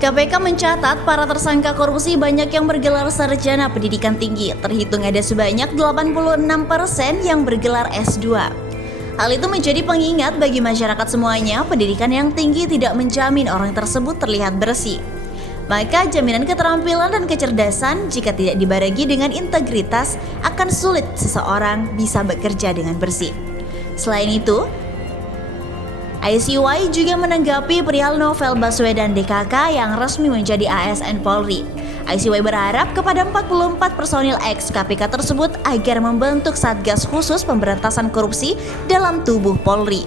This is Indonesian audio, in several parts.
KPK mencatat para tersangka korupsi banyak yang bergelar sarjana pendidikan tinggi, terhitung ada sebanyak 86% yang bergelar S2. Hal itu menjadi pengingat bagi masyarakat semuanya, pendidikan yang tinggi tidak menjamin orang tersebut terlihat bersih. Maka jaminan keterampilan dan kecerdasan jika tidak dibarengi dengan integritas akan sulit seseorang bisa bekerja dengan bersih. Selain itu, ICY juga menanggapi perihal novel Baswedan DKK yang resmi menjadi ASN Polri. ICY berharap kepada 44 personil ex KPK tersebut agar membentuk Satgas Khusus Pemberantasan Korupsi dalam tubuh Polri.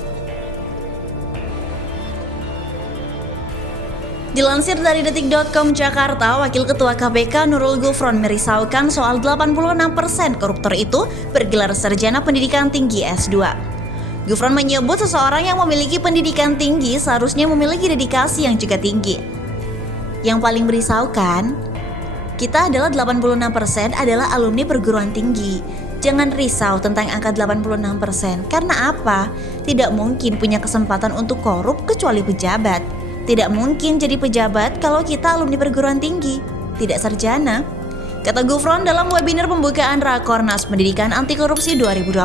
Dilansir dari detik.com Jakarta, Wakil Ketua KPK Nurul Gufron merisaukan soal 86% koruptor itu bergelar sarjana pendidikan tinggi S2. Gufron menyebut seseorang yang memiliki pendidikan tinggi seharusnya memiliki dedikasi yang juga tinggi. Yang paling merisaukan, kita adalah 86% adalah alumni perguruan tinggi. Jangan risau tentang angka 86%, karena apa? Tidak mungkin punya kesempatan untuk korup kecuali pejabat. Tidak mungkin jadi pejabat kalau kita alumni perguruan tinggi, tidak sarjana. Kata Gufron dalam webinar pembukaan Rakornas Pendidikan Anti Korupsi 2021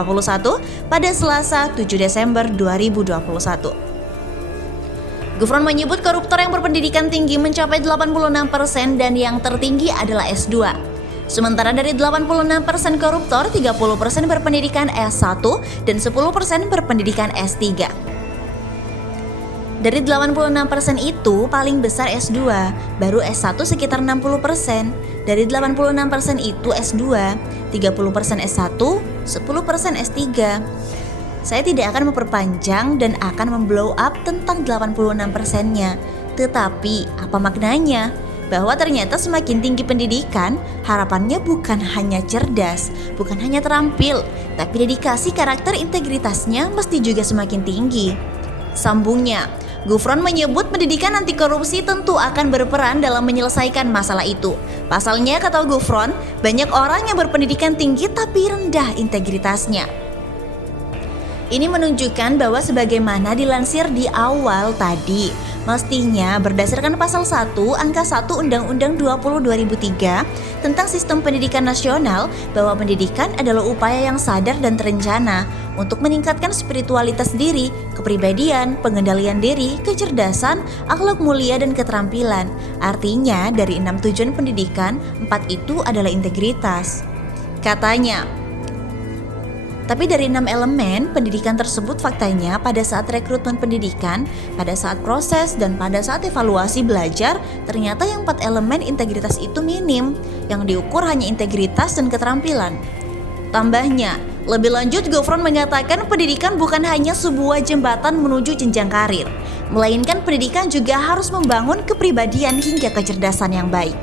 pada Selasa 7 Desember 2021. Gufron menyebut koruptor yang berpendidikan tinggi mencapai 86% dan yang tertinggi adalah S2. Sementara dari 86% koruptor, 30% berpendidikan S1 dan 10% berpendidikan S3. Dari 86% itu paling besar S2, baru S1 sekitar 60%. Dari 86% itu S2, 30% S1, 10% S3. Saya tidak akan memperpanjang dan akan memblow up tentang 86%-nya. Tetapi apa maknanya? Bahwa ternyata semakin tinggi pendidikan, harapannya bukan hanya cerdas, bukan hanya terampil, tapi dedikasi karakter integritasnya mesti juga semakin tinggi. Sambungnya, Gufron menyebut pendidikan anti korupsi tentu akan berperan dalam menyelesaikan masalah itu. Pasalnya, kata Gufron, banyak orang yang berpendidikan tinggi tapi rendah integritasnya. Ini menunjukkan bahwa sebagaimana dilansir di awal tadi, mestinya berdasarkan pasal 1 angka 1 Undang-Undang 20/2003 tentang Sistem Pendidikan Nasional, bahwa pendidikan adalah upaya yang sadar dan terencana untuk meningkatkan spiritualitas diri, kepribadian, pengendalian diri, kecerdasan, akhlak mulia, dan keterampilan. Artinya dari 6 tujuan pendidikan, 4 itu adalah integritas. Katanya, tapi dari 6 elemen pendidikan tersebut faktanya pada saat rekrutmen pendidikan, pada saat proses, dan pada saat evaluasi belajar, ternyata yang 4 elemen integritas itu minim, yang diukur hanya integritas dan keterampilan. Tambahnya, lebih lanjut Gufron mengatakan pendidikan bukan hanya sebuah jembatan menuju jenjang karir, melainkan pendidikan juga harus membangun kepribadian hingga kecerdasan yang baik.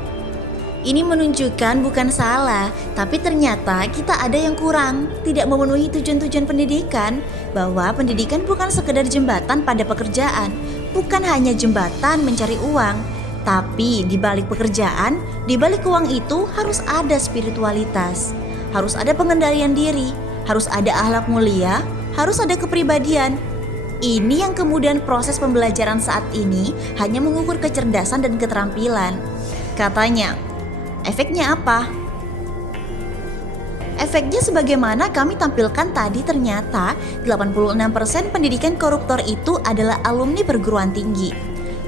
Ini menunjukkan bukan salah, tapi ternyata kita ada yang kurang, tidak memenuhi tujuan-tujuan pendidikan, bahwa pendidikan bukan sekedar jembatan pada pekerjaan, bukan hanya jembatan mencari uang, tapi di balik pekerjaan, di balik uang itu harus ada spiritualitas, harus ada pengendalian diri, harus ada akhlak mulia, harus ada kepribadian. Ini yang kemudian proses pembelajaran saat ini hanya mengukur kecerdasan dan keterampilan. Katanya, efeknya apa? Efeknya sebagaimana kami tampilkan tadi, ternyata 86% pendidikan koruptor itu adalah alumni perguruan tinggi.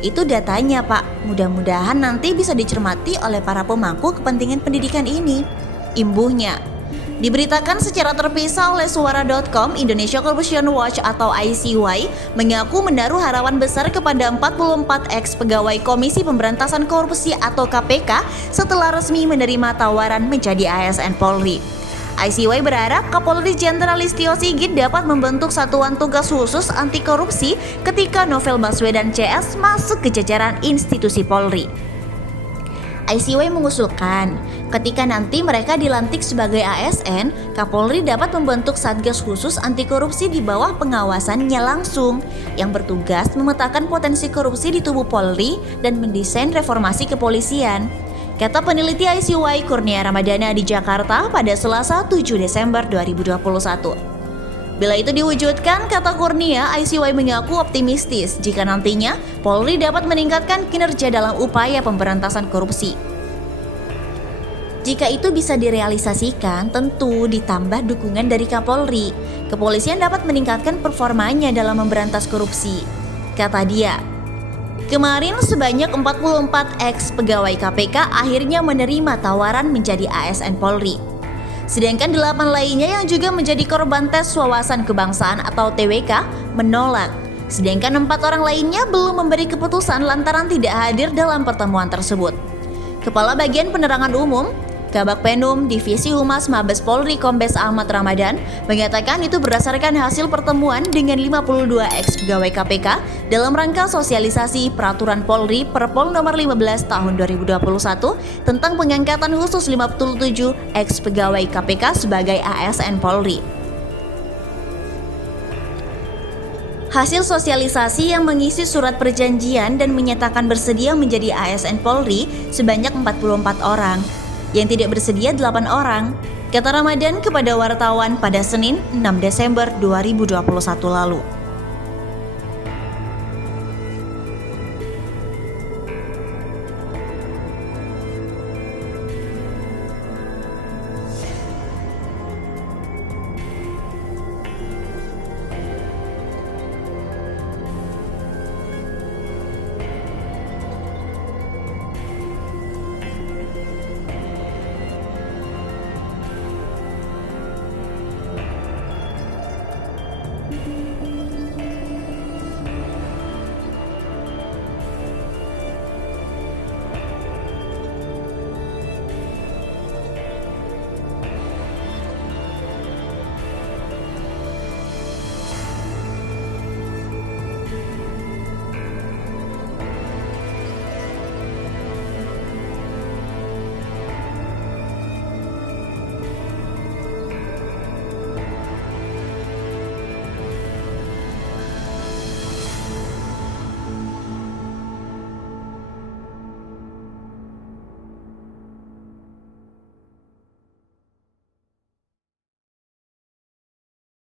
Itu datanya, Pak. Mudah-mudahan nanti bisa dicermati oleh para pemangku kepentingan pendidikan ini. Imbuhnya diberitakan secara terpisah oleh Suara.com, Indonesia Corruption Watch atau ICY mengaku menaruh harapan besar kepada 44 ex pegawai Komisi Pemberantasan Korupsi atau KPK setelah resmi menerima tawaran menjadi ASN Polri. ICY berharap Kapolri Jenderal Listio Sigit dapat membentuk Satuan Tugas Khusus Anti Korupsi ketika novel Baswedan CS masuk ke jajaran institusi Polri. ICY mengusulkan, ketika nanti mereka dilantik sebagai ASN, Kapolri dapat membentuk Satgas Khusus Anti Korupsi di bawah pengawasannya langsung, yang bertugas memetakan potensi korupsi di tubuh Polri dan mendesain reformasi kepolisian. Kata peneliti ICY Kurnia Ramadana di Jakarta pada Selasa 7 Desember 2021. Bila itu diwujudkan, kata Kurnia, ICY mengaku optimistis jika nantinya Polri dapat meningkatkan kinerja dalam upaya pemberantasan korupsi. Jika itu bisa direalisasikan, tentu ditambah dukungan dari Kapolri, kepolisian dapat meningkatkan performanya dalam memberantas korupsi, kata dia. Kemarin sebanyak 44 ex-pegawai KPK akhirnya menerima tawaran menjadi ASN Polri. Sedangkan 8 lainnya yang juga menjadi korban tes wawasan kebangsaan atau TWK menolak. Sedangkan 4 orang lainnya belum memberi keputusan lantaran tidak hadir dalam pertemuan tersebut. Kepala Bagian Penerangan Umum, Kabag Penum Divisi Humas Mabes Polri Kombes Ahmad Ramadan mengatakan itu berdasarkan hasil pertemuan dengan 52 ex-pegawai KPK dalam rangka sosialisasi Peraturan Polri Perpol nomor 15 tahun 2021 tentang pengangkatan khusus 57 ex-pegawai KPK sebagai ASN Polri. Hasil sosialisasi yang mengisi surat perjanjian dan menyatakan bersedia menjadi ASN Polri sebanyak 44 orang. Yang tidak bersedia 8 orang, kata Ramadan kepada wartawan pada Senin 6 Desember 2021 lalu.